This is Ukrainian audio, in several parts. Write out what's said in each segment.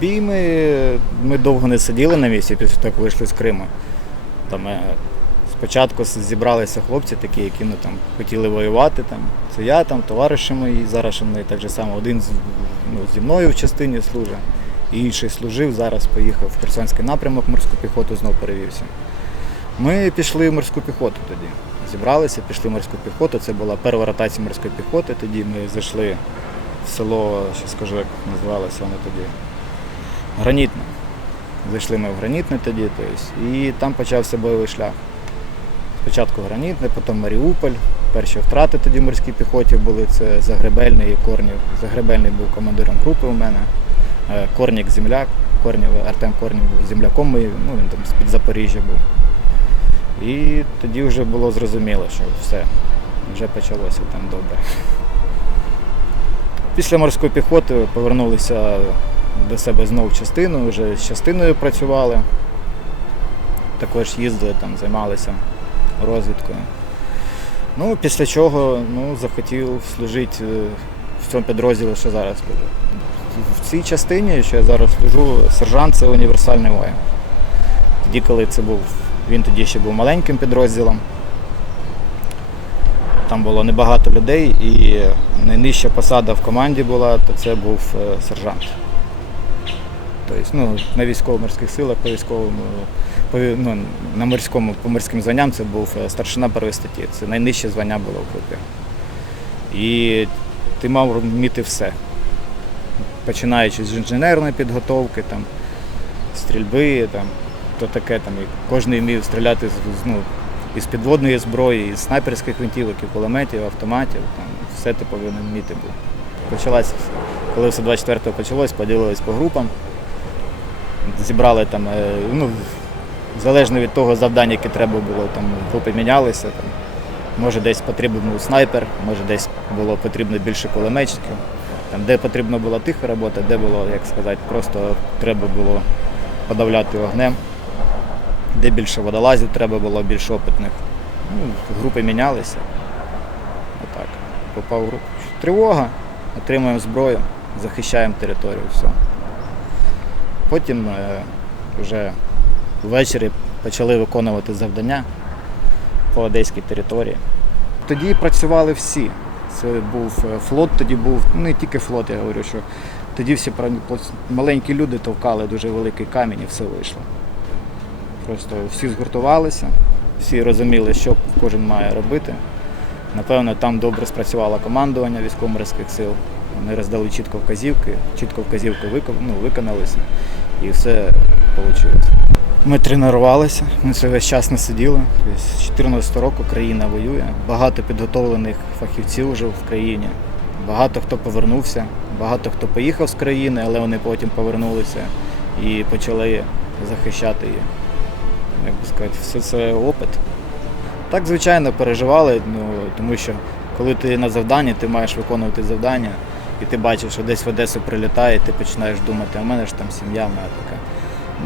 бій ми, довго не сиділи на місці після того, як вийшли з Криму. Там, е, спочатку зібралися хлопці такі, які ну, там, хотіли воювати. Там. Це я, там, товариші мої, зараз вони так же само один ну, зі мною в частині служить, і інший служив, зараз поїхав в Херсонський напрямок, морську піхоту знову перевівся. Ми пішли в морську піхоту тоді. Зібралися, пішли в морську піхоту. Це була перша ротація морської піхоти. Тоді ми зайшли в село, ще скажу, як називалося воно тоді. Гранітне. Зайшли ми в гранітне тоді, тобто, і там почався бойовий шлях. Спочатку гранітне, потім Маріуполь. Перші втрати тоді морській піхоті були. Це Загребельний і Корнів. Загребельний був командиром групи у мене. Е, Корнік земляк. Корнів, Артем Корнів був земляком моїм, ну він там з-під Запоріжжя був. І тоді вже було зрозуміло, що все, вже почалося там добре. Після морської піхоти повернулися до себе знову частину, вже з частиною працювали. Також їздили, там, займалися розвідкою. Ну, після чого ну, захотів служити е, в цьому підрозділі, що зараз служу. В цій частині, що я зараз служу, сержант це універсальний воїн. Тоді, коли це був, він тоді ще був маленьким підрозділом. Там було небагато людей, і найнижча посада в команді була, то це був е, сержант. Тобто, ну, на військово-морських силах по військовому, по, ну, на морському, по морським званням це був е, старшина першої статті. Це найнижче звання було в групі. І ти мав вміти все. Починаючи з інженерної підготовки, там, стрільби, там, то таке там. І кожен вмів стріляти з, ну, із підводної зброї, із снайперських гвинтівок, і кулеметів, автоматів. Там, все ти повинен вміти був. Почалася, коли все 24-го почалось, поділились по групам. Зібрали там, е, ну, залежно від того завдання, яке треба було, там групи мінялися. Там. Може десь потрібен був снайпер, може десь було потрібно більше кулеметчиків. Там, де потрібна була тиха робота, де було, як сказати, просто треба було подавляти вогнем, де більше водолазів треба було, більш опитних. Ну, групи мінялися. Отак. Попав в групу. Тривога, отримуємо зброю, захищаємо територію. Все. Потім е, вже ввечері почали виконувати завдання по одеській території. Тоді працювали всі. Це був е, флот, тоді був, ну не тільки флот, я говорю, що тоді всі маленькі люди товкали дуже великий камінь і все вийшло. Просто всі згуртувалися, всі розуміли, що кожен має робити. Напевно, там добре спрацювало командування військово-морських сил. Вони роздали чітко вказівки, чітко вказівки ну, виконалися і все вийшло. Ми тренувалися, ми це весь час не сиділи. З 2014 року країна воює. Багато підготовлених фахівців вже в країні. Багато хто повернувся, багато хто поїхав з країни, але вони потім повернулися і почали захищати її. Як би сказати, все це опит. Так, звичайно, переживали, ну, тому що коли ти на завданні, ти маєш виконувати завдання, і ти бачиш, що десь в Одесу прилітає, і ти починаєш думати, а в мене ж там сім'я моя така.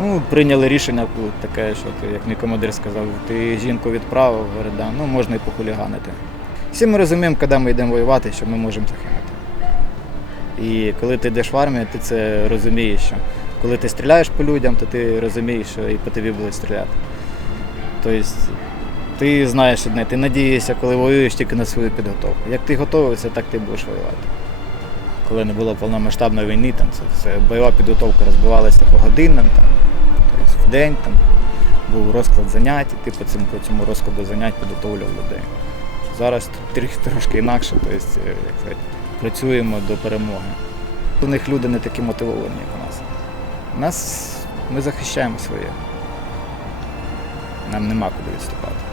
Ну, прийняли рішення таке, що ти, як мій командир сказав, ти жінку відправив, говорить, да, ну можна і похуліганити. Всі ми розуміємо, коли ми йдемо воювати, що ми можемо загинути. І коли ти йдеш в армію, ти це розумієш, що коли ти стріляєш по людям, то ти розумієш, що і по тобі будуть стріляти. Тобто ти знаєш одне, ти надієшся, коли воюєш тільки на свою підготовку. Як ти готуєшся, так ти будеш воювати. Коли не було повномасштабної війни, там це, це бойова підготовка розбивалася по годинам, там, тобто в день там, був розклад занять, і ти по цьому, по цьому розкладу занять підготовлював людей. Зараз трошки інакше, тобто, як сказати, працюємо до перемоги. У них люди не такі мотивовані, як у нас. У нас ми захищаємо своє. Нам нема куди відступати.